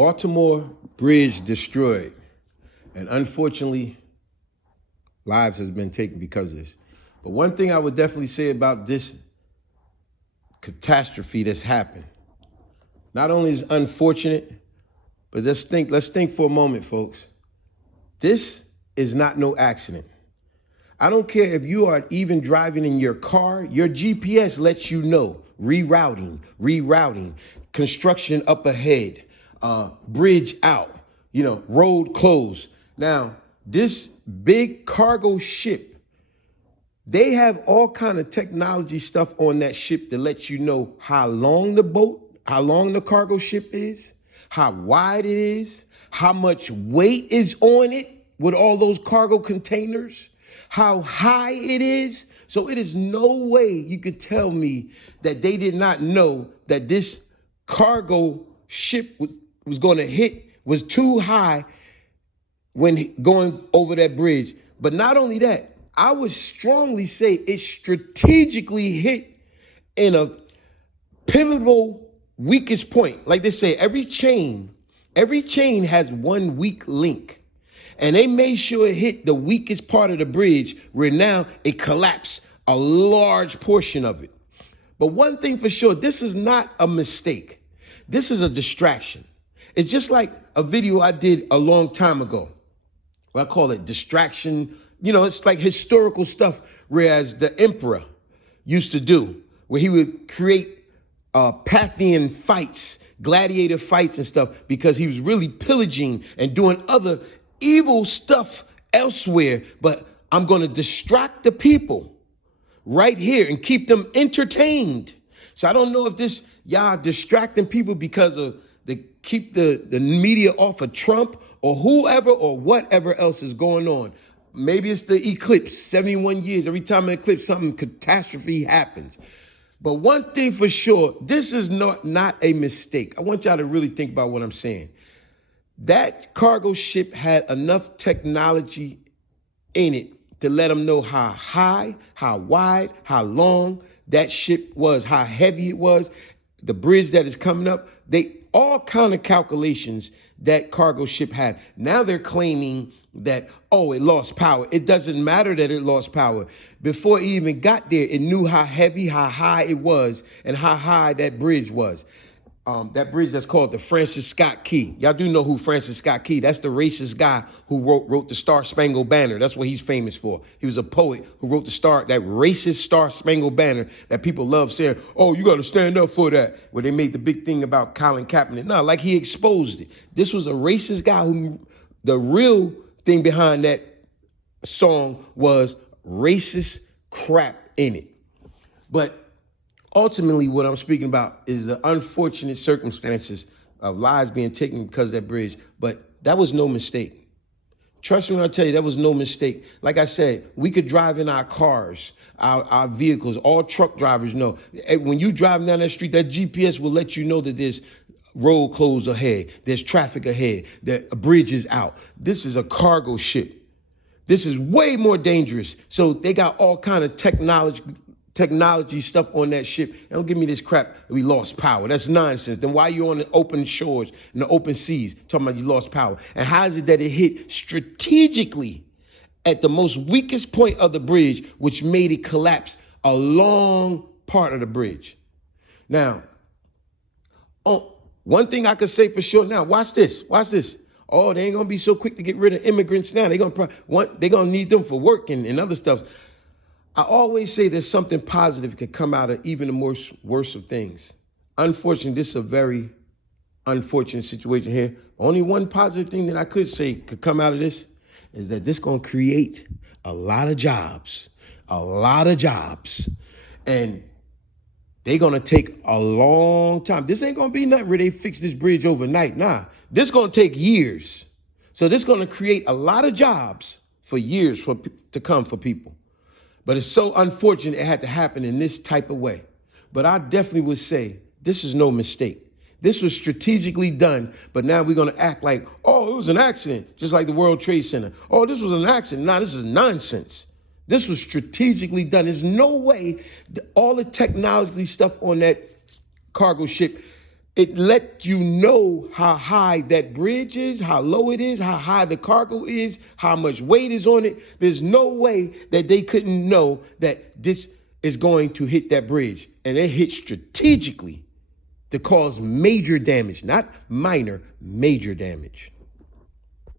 Baltimore Bridge destroyed. And unfortunately, lives has been taken because of this. But one thing I would definitely say about this catastrophe that's happened, not only is unfortunate, but let's think for a moment, folks. This is not no accident. I don't care if you are even driving in your car, your GPS lets you know rerouting, construction up ahead, bridge out, road closed. Now, this big cargo ship, they have all kind of technology stuff on that ship that lets you know how long the cargo ship is, how wide it is, how much weight is on it with all those cargo containers, how high it is. So it is no way you could tell me that they did not know that this cargo ship was too high when going over that bridge. But not only that, I would strongly say it strategically hit in a pivotal weakest point. Like they say, every chain has one weak link. And they made sure it hit the weakest part of the bridge where now it collapsed a large portion of it. But one thing for sure, this is not a mistake. This is a distraction. It's just like a video I did a long time ago. I call it distraction. It's like historical stuff, whereas the emperor used to do, where he would create Parthian fights, gladiator fights and stuff, because he was really pillaging and doing other evil stuff elsewhere. But I'm going to distract the people right here and keep them entertained. So I don't know if y'all distracting people because of keep the media off of Trump or whoever or whatever else is going on. Maybe it's the eclipse, 71 years. Every time an eclipse, something catastrophe happens. But one thing for sure, this is not a mistake. I want y'all to really think about what I'm saying. That cargo ship had enough technology in it to let them know how high, how wide, how long that ship was, how heavy it was, the bridge that is coming up. All kind of calculations that cargo ship had. Now they're claiming that, it lost power. It doesn't matter that it lost power. Before it even got there, it knew how heavy, how high it was, and how high that bridge was. That bridge that's called the Francis Scott Key. Y'all do know who Francis Scott Key. That's the racist guy who wrote the Star Spangled Banner. That's what he's famous for. He was a poet who wrote that racist Star Spangled Banner that people love saying, you got to stand up for that. Where they made the big thing about Colin Kaepernick. No, like he exposed it. This was a racist guy who, the real thing behind that song was racist crap in it. But ultimately, what I'm speaking about is the unfortunate circumstances of lives being taken because of that bridge. But that was no mistake. Trust me when I tell you, that was no mistake. Like I said, we could drive in our cars, our vehicles. All truck drivers know. When you drive down that street, that GPS will let you know that there's road closed ahead, there's traffic ahead, that a bridge is out. This is a cargo ship. This is way more dangerous. So they got all kind of technology stuff on that ship. Don't give me this crap, we lost power. That's nonsense. Then why are you on the open shores and the open seas talking about you lost power? And how is it that it hit strategically at the most weakest point of the bridge, which made it collapse a long part of the bridge? Now, one thing I could say for sure now, watch this. They ain't gonna be so quick to get rid of immigrants now. They're gonna need them for work and other stuff. I always say there's something positive can come out of even the worst of things. Unfortunately, this is a very unfortunate situation here. Only one positive thing that I could say could come out of this is that this going to create a lot of jobs. And they're going to take a long time. This ain't going to be nothing where they fix this bridge overnight. Nah, this is going to take years. So this is going to create a lot of jobs for years to come for people. But it's so unfortunate it had to happen in this type of way. But I definitely would say this is no mistake. This was strategically done, but now we're going to act like, it was an accident, just like the World Trade Center. This was an accident. Nah, this is nonsense. This was strategically done. There's no way all the technology stuff on that cargo ship, It let you know how high that bridge is, how low it is, how high the cargo is, how much weight is on it. There's no way that they couldn't know that this is going to hit that bridge. And it hit strategically to cause major damage, not minor, major damage.